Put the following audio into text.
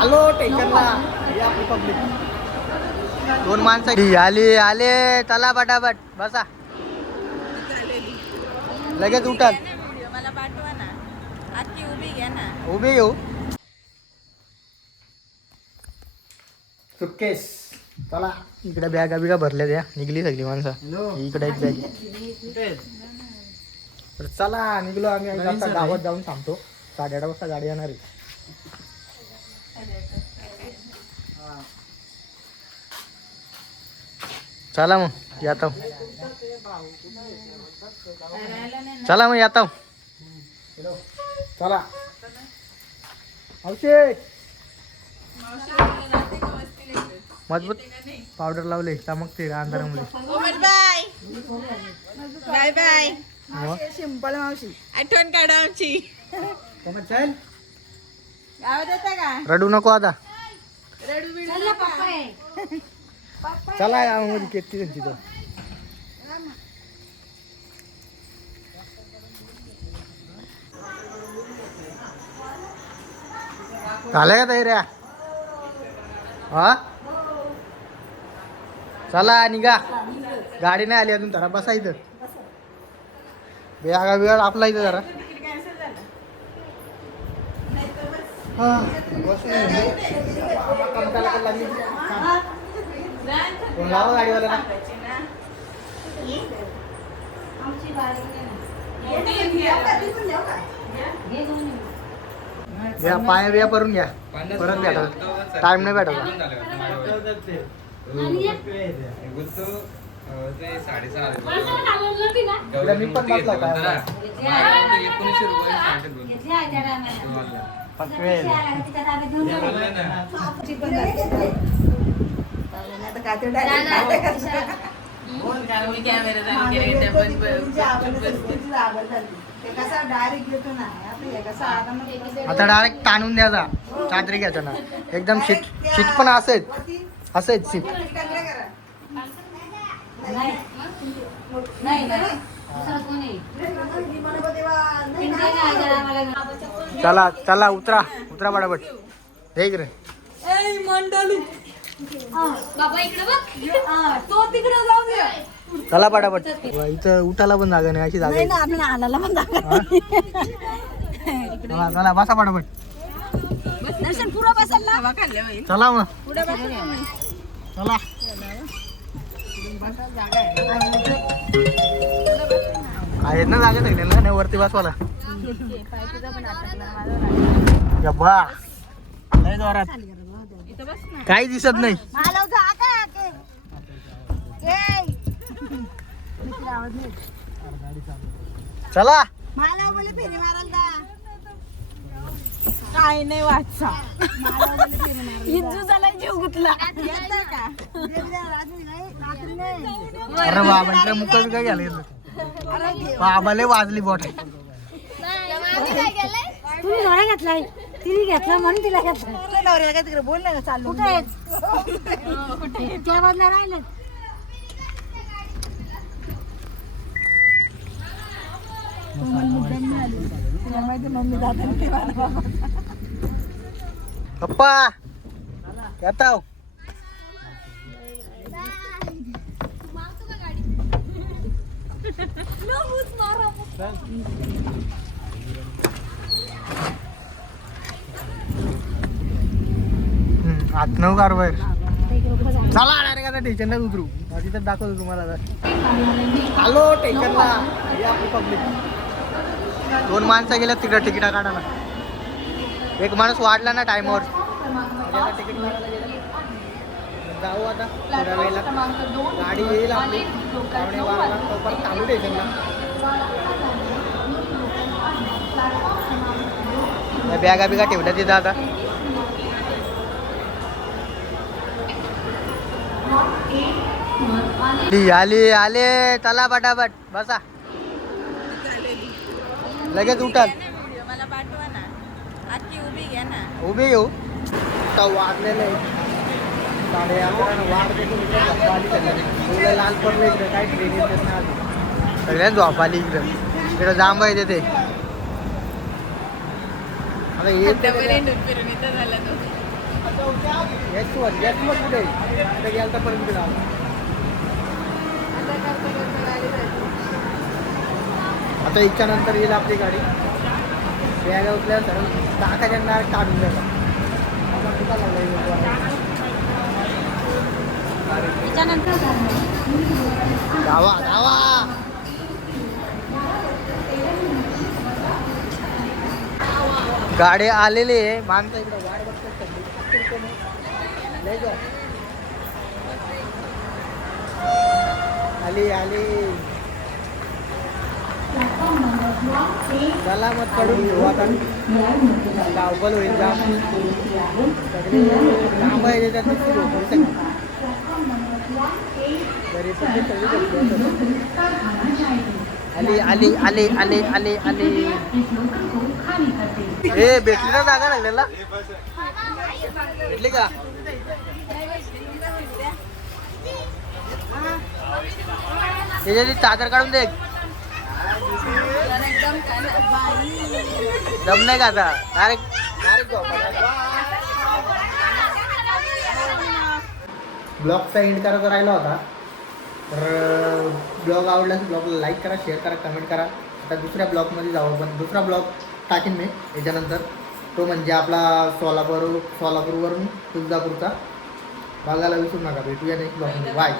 आलो टेन्शनला या आपली पब्लिक. दोन माणसं आली आले. चला पटापट बसा. लगेच उठाल. मला पाठवा ना. आजची उभी घ्या ना. उभी घेऊ. सुटकेस. चला इकडे बॅगा बिगा भरल्या त्या निघली सगळी माणसं. इकडे एक बॅग. तर चला निघलो आम्ही. आता गावात जाऊन थांबतो. 8:30 वाजता गाडी येणार आहे. चला मग येतो. चला मग येतो. चला औषध मजबूत पावडर लावले चमकते अंधारामध्ये. Bye bye bye. मग सिंपल मावशी आठवण काढा आमची. चल गावात येता का? रडू नको आता. रडू बिडू नका. चला यामध्ये केकची त्यांची तो. झालं का तयाऱ्या? हा चला निघा. गाडी नाही आली अजून. जरा बसा इथं. बेगा बिगाड आपला इथं जरा. लावा गाडीवाल्याला. घ्या पाया बिया भरून घ्या. परत भेटत टाइम नाही भेटत. मी पण बसला होता. आता डायरेक्ट ताणून द्यायचा. चादरी घ्यायचा ना एकदम. शीट शीट पण असेच असेच शीट. चला चला उतरा उतरा पटापट. हे रे चला पटापट. इथं उठाला पण जागा नाही. अशी जागा आहे. चला चला बसा पटापट. चला मग चला. आहेत ना जागा सगळ्यांना नाही वरती बसवाला. बा लय जोरात. काही दिसत नाही. चला काय नाही वाचा. जीव गुतला. अरे बाबा इकडे मुख काय घ्यायला. बाबाले वाजली बोट. तुम्ही नवरा घेतलाय. तिने घेतला म्हणून तिला घेतला. नवऱ्याला काय तिकडे बोल ना चालू. कुठे आहेत? त्या बाजूला राहिले. पप्पा येताव. आत नऊ कारवाई. चला डायरेक्ट आता स्टेशनला उतरू. तिथं दाखवतो तुम्हाला. आलो स्टेशनला या आपली पब्लिक. दोन माणसं गेल्या तिकडे तिकिटा काढायला. एक माणूस वाढला ना टाइमवर. तिकीट काढायला गेला. जाऊ आता थोड्या वेळेला. गाडी येईल आपली 12:15 तोपर्यंत थांबू स्टेशनला. बॅगा बिगा ठेवल्या तिथं आता. आली आले. चला पटापट बसा. लगेच उठाल. मला पाठवा ना. आजची उभी घ्या ना. उभी घेऊ. वाढलेलं आहे 11:30. वाढ देखील लाल पडलं इकडे. काय ट्रेन येत नाही. सगळ्यांना झोप आली इकडं. इकडं जांब आहे तिथे. आता हे डबल एंडून फिरून इथं झाला तो. यशवंत कुठे आता गेला तर परत गेला आता करता करता गाडी जाते. आता इच्छा नंतर येईल आपली गाडी बॅगा उठल्या सर दाखा ज्यांना काढून द्यायला त्याच्यानंतर गावा गावा गाडी आलेली आहे माणसं इकडे वाट बघतात आली आली चला मग कडून घेऊ आता धावपल होईल का सगळे लांब आहे त्याच्यात नुसती झोपू शकते. घरी पण ते सगळी झोपली आली आली आली आली आली आली ए भेटली ना जागा लागलेला भेटली का त्याच्याची चादर काढून दे एकदम दम नाही का आता डायरेक्ट ब्लॉगचा एंड करायचा राहिला होता तर ब्लॉग आवडला तर ब्लॉगला लाईक करा शेअर करा कमेंट करा. आता दुसऱ्या ब्लॉगमध्ये जाऊ पण दुसरा ब्लॉग टाकीन मी याच्यानंतर तो म्हणजे आपला सोलापूरवरून तुळजापूरचा बघायला विसरू नका भेटूया नेक्स्ट ब्लॉगमध्ये बाय.